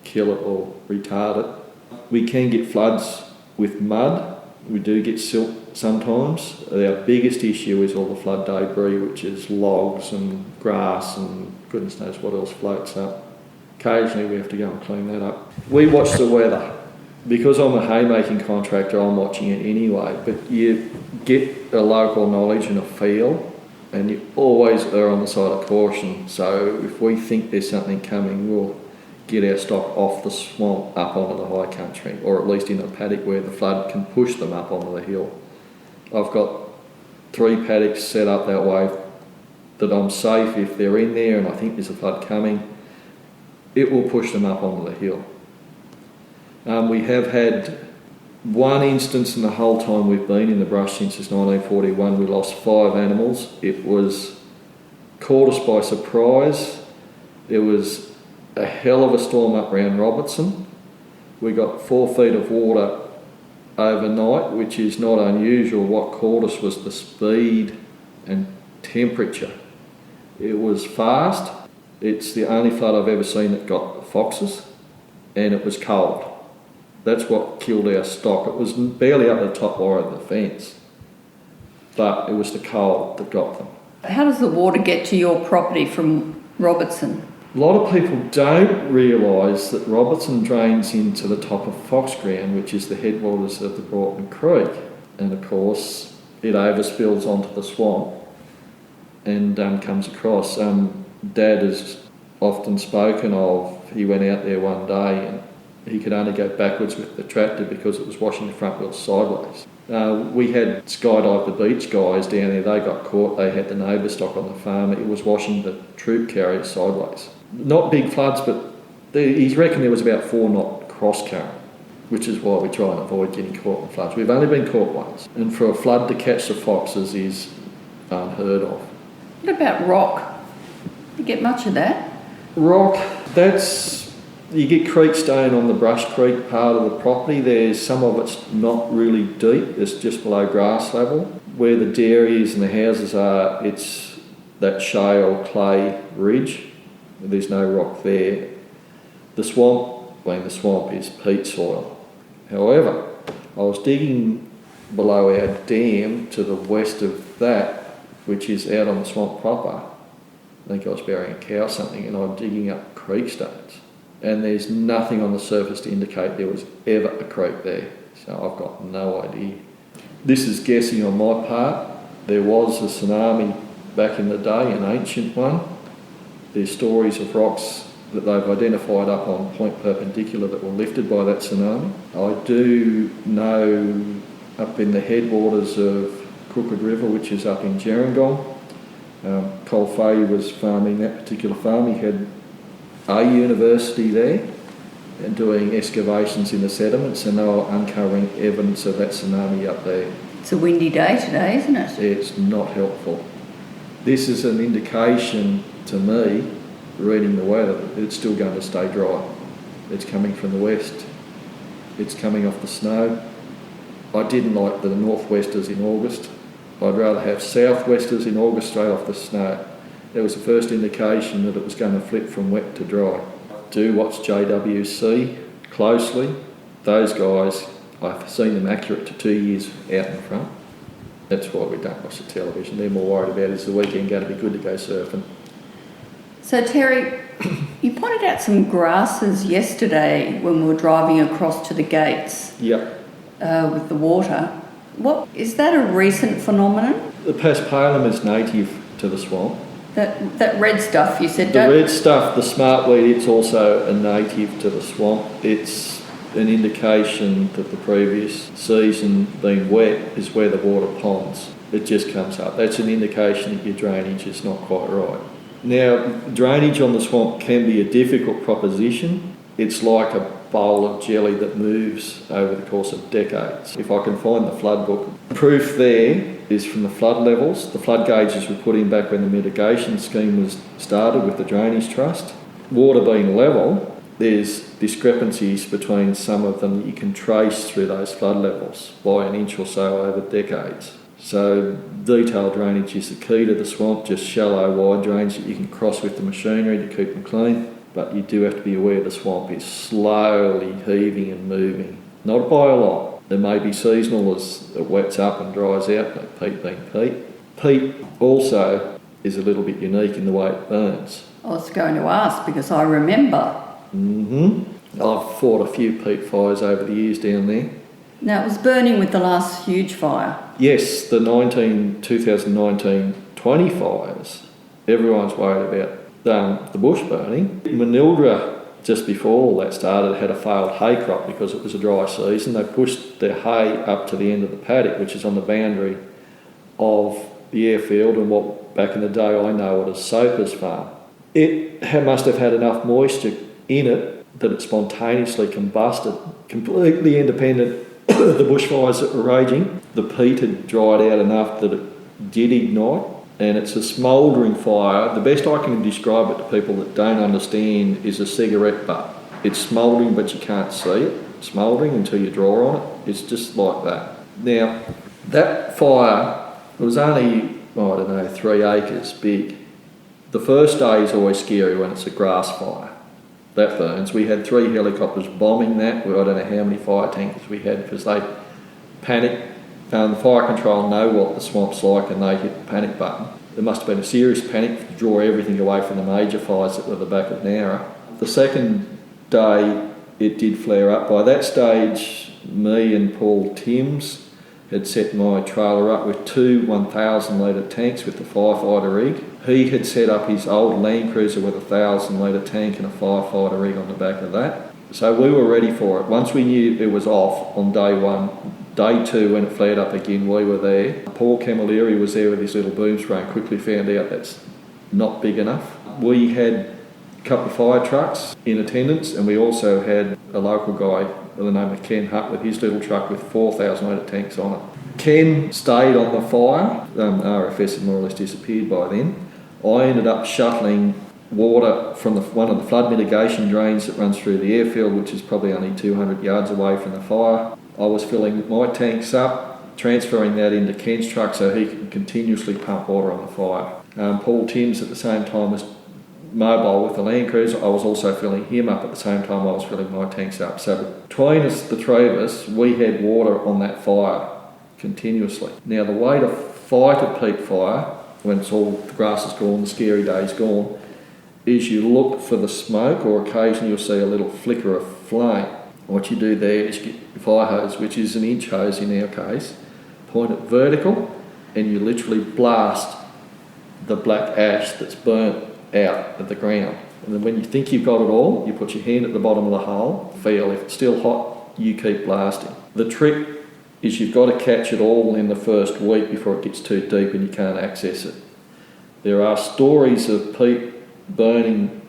kill it or retard it. We can get floods with mud, We do get silt sometimes. Our biggest issue is all the flood debris, which is logs and grass and goodness knows what else floats up. Occasionally we have to go and clean that up. We watch the weather. Because I'm a haymaking contractor, I'm watching it anyway, but you get a local knowledge and a feel, and you always are on the side of caution. So if we think there's something coming, we'll get our stock off the swamp up onto the high country, or at least in a paddock where the flood can push them up onto the hill. I've got 3 paddocks set up that way that I'm safe if they're in there and I think there's a flood coming, it will push them up onto the hill. We have had one instance in the whole time we've been in the brush since 1941, we lost 5 animals. It was caught us by surprise. There was a hell of a storm up around Robertson. We got 4 feet of water overnight, which is not unusual. What caught us was the speed and temperature. It was fast. It's the only flood I've ever seen that got foxes, and it was cold. That's what killed our stock. It was barely up the top wire of the fence, but it was the cold that got them. How does the water get to your property from Robertson? A lot of people don't realise that Robertson drains into the top of Fox Ground, which is the headwaters of the Broughton Creek, and of course it overspills onto the swamp and comes across. Dad has often spoken of, he went out there one day and he could only go backwards with the tractor because it was washing the front wheels sideways. We had Skydive the Beach guys down there, they got caught, they had the neighbour stock on the farm, it was washing the troop carrier sideways. Not big floods, but he's reckoned there was about 4 knot cross current, which is why we try and avoid getting caught in floods. We've only been caught once, and for a flood to catch the foxes is unheard of. What about rock? You get much of that? Rock, you get creekstone on the Brush Creek part of the property. There's some of it's not really deep, it's just below grass level. Where the dairies and the houses are, it's that shale clay ridge. There's no rock there. The swamp is peat soil. However, I was digging below our dam to the west of that, which is out on the swamp proper. I think I was burying a cow or something, and I'm digging up creek stones. And there's nothing on the surface to indicate there was ever a creek there. So I've got no idea. This is guessing on my part. There was a tsunami back in the day, an ancient one. There's stories of rocks that they've identified up on Point Perpendicular that were lifted by that tsunami. I do know up in the headwaters of Crooked River, which is up in Gerringong, Col Fahey was farming that particular farm. He had a university there and doing excavations in the sediments, and they were uncovering evidence of that tsunami up there. It's a windy day today, isn't it? It's not helpful. This is an indication to me, reading the weather, that it's still going to stay dry. It's coming from the west. It's coming off the snow. I didn't like the northwesters in August. I'd rather have southwesters in August straight off the snow. That was the first indication that it was going to flip from wet to dry. Do watch JWC closely. Those guys, I've seen them accurate to 2 years out in front. That's why we don't watch the television. They're more worried about, is the weekend going to be good to go surfing? So Terry, you pointed out some grasses yesterday when we were driving across to the gates. Yep. With the water. Is that a recent phenomenon? The paspalum is native to the swamp. That red stuff you said. The red stuff, the smartweed, it's also a native to the swamp. It's an indication that the previous season being wet is where the water ponds. It just comes up. That's an indication that your drainage is not quite right. Now, drainage on the swamp can be a difficult proposition. It's like a bowl of jelly that moves over the course of decades. If I can find the flood book, proof there is from the flood levels. The flood gauges were put in back when the mitigation scheme was started with the Drainage Trust. Water being level, there's discrepancies between some of them that you can trace through those flood levels by an inch or so over decades. So detailed drainage is the key to the swamp, just shallow, wide drains that you can cross with the machinery to keep them clean. But you do have to be aware the swamp is slowly heaving and moving. Not by a lot, It may be seasonal as it wets up and dries out, like peat being peat. Peat also is a little bit unique in the way it burns. I was going to ask because I remember. I've fought a few peat fires over the years down there. Now, it was burning with the last huge fire. Yes, the 2019-20 fires, everyone's worried about the bush burning. Nowra, just before all that started, had a failed hay crop because it was a dry season. They pushed their hay up to the end of the paddock, which is on the boundary of the airfield and what back in the day I know it as Soper's farm. It must have had enough moisture in it that it spontaneously combusted, completely independent of the bushfires that were raging. The peat had dried out enough that it did ignite, and it's a smouldering fire. The best I can describe it to people that don't understand is a cigarette butt. It's smouldering but you can't see it. Smouldering until you draw on it. It's just like that. Now, that fire was only, 3 acres big. The first day is always scary when it's a grass fire. That burns. We had 3 helicopters bombing that. I don't know how many fire tankers we had because they panicked. The fire control know what the swamp's like and they hit the panic button. There must have been a serious panic to draw everything away from the major fires that were at the back of Nowra. The second day it did flare up. By that stage, me and Paul Timms had set my trailer up with 2 1,000 litre tanks with the firefighter rig. He had set up his old Land Cruiser with a 1,000 litre tank and a firefighter rig on the back of that. So we were ready for it. Once we knew it was off on day 1, day 2 when it flared up again, we were there. Paul Camilleri was there with his little boom spray and quickly found out that's not big enough. We had a couple of fire trucks in attendance, and we also had a local guy by the name of Ken Hutt with his little truck with 4,000 litre tanks on it. Ken stayed on the fire. RFS had more or less disappeared by then. I ended up shuttling water from one of the flood mitigation drains that runs through the airfield, which is probably only 200 yards away from the fire. I was filling my tanks up, transferring that into Ken's truck so he could continuously pump water on the fire. Paul Timms at the same time was mobile with the Land Cruiser. I was also filling him up at the same time I was filling my tanks up. So between us, the 3 of us, we had water on that fire continuously. Now the way to fight a peat fire, when it's all the grass is gone, the scary day's gone, is you look for the smoke, or occasionally you'll see a little flicker of flame. What you do there is get your fire hose, which is an inch hose in our case, point it vertical, and you literally blast the black ash that's burnt out of the ground. And then when you think you've got it all, you put your hand at the bottom of the hole, feel if it's still hot, you keep blasting. The trick is you've got to catch it all in the first week before it gets too deep and you can't access it. There are stories of peat burning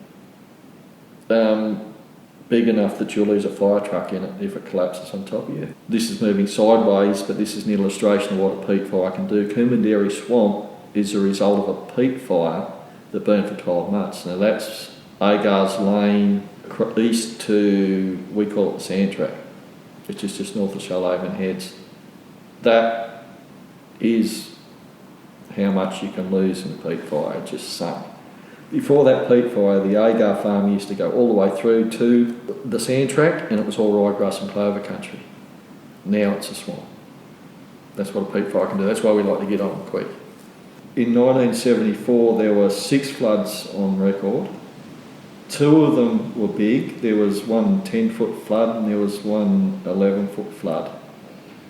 big enough that you'll lose a fire truck in it if it collapses on top of you. This is moving sideways, but this is an illustration of what a peat fire can do. Coomanderi Swamp is a result of a peat fire that burned for 12 months. Now that's Agars Lane east to, we call it the Sand Track, which is just north of Shoalhaven Heads. That is how much you can lose in a peat fire. It just sunk. Before that peat fire, the Agar farm used to go all the way through to the Sand Track, and it was all ryegrass and clover country. Now it's a swamp. That's what a peat fire can do. That's why we like to get on quick. In 1974, there were 6 floods on record. 2 of them were big. There was one 10-foot flood and there was one 11-foot flood.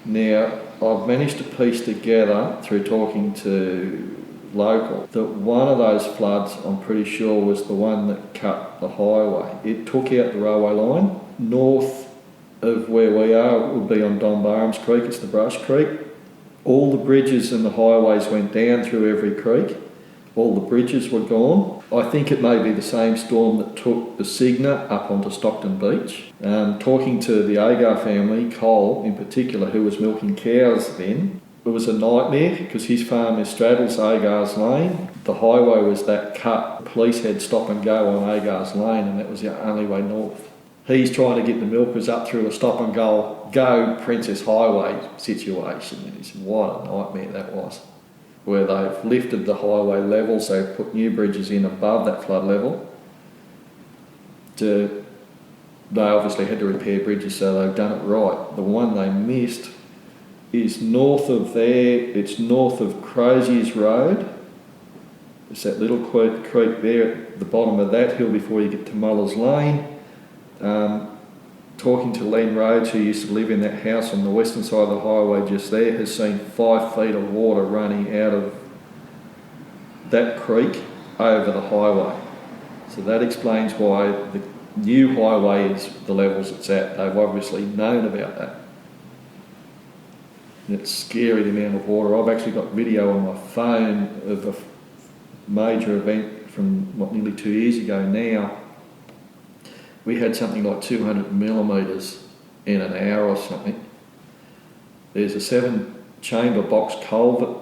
Now, I've managed to piece together, through talking to local, that one of those floods, I'm pretty sure, was the one that cut the highway. It took out the railway line. North of where we are, it would be on Don Barham's Creek, it's the Brush Creek. All the bridges and the highways went down through every creek. All the bridges were gone. I think it may be the same storm that took the Cigna up onto Stockton Beach. Talking to the Agar family, Cole in particular, who was milking cows then, it was a nightmare because his farm is straddles Agars Lane. The highway was that cut. Police had stop and go on Agars Lane, and that was the only way north. He's trying to get the milkers up through a stop and go Princess Highway situation. And he said, what a nightmare that was. Where they've lifted the highway levels, they've put new bridges in above that flood level to they obviously had to repair bridges, so they've done it right. The one they missed is north of there. It's north of Crozier's Road. It's that little creek there at the bottom of that hill before you get to Muller's Lane. Talking to Len Rhodes, who used to live in that house on the western side of the highway just there, has seen 5 feet of water running out of that creek over the highway. So that explains why the new highway is the levels it's at. They've obviously known about that. And it's scary, the amount of water. I've actually got video on my phone of a major event from nearly 2 years ago now. We had something like 200 millimetres in an hour or something. There's a 7-chamber box culvert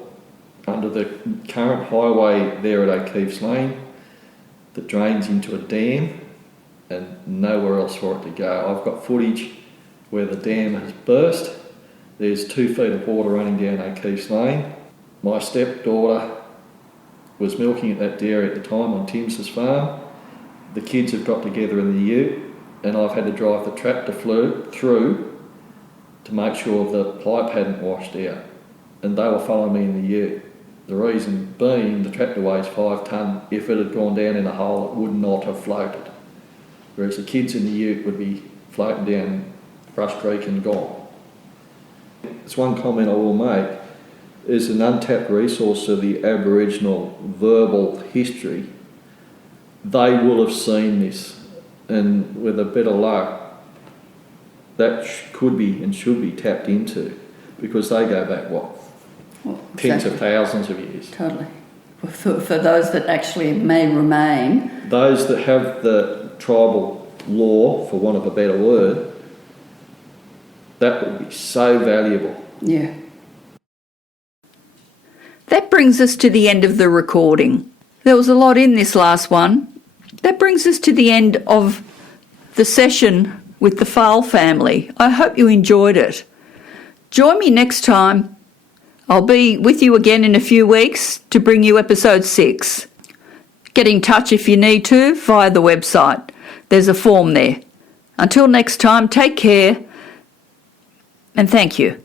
under the current highway there at O'Keefe's Lane that drains into a dam and nowhere else for it to go. I've got footage where the dam has burst. There's 2 feet of water running down O'Keefe's Lane. My stepdaughter was milking at that dairy at the time on Tim's farm. The kids have got together in the ute and I've had to drive the tractor through to make sure the pipe hadn't washed out, and they were following me in the ute. The reason being the tractor weighs 5 tonne. If it had gone down in a hole, it would not have floated, whereas the kids in the ute would be floating down Brush Creek and gone. There's one comment I will make. There's an untapped resource of the Aboriginal verbal history. They will have seen this, and with a bit of luck, that could be and should be tapped into, because they go back, tens of thousands of years. Totally. For those that actually may remain. Those that have the tribal law, for want of a better word, that would be so valuable. Yeah. That brings us to the end of the recording. There was a lot in this last one. That brings us to the end of the session with the Fahl family. I hope you enjoyed it. Join me next time. I'll be with you again in a few weeks to bring you episode 6. Get in touch if you need to via the website. There's a form there. Until next time, take care and thank you.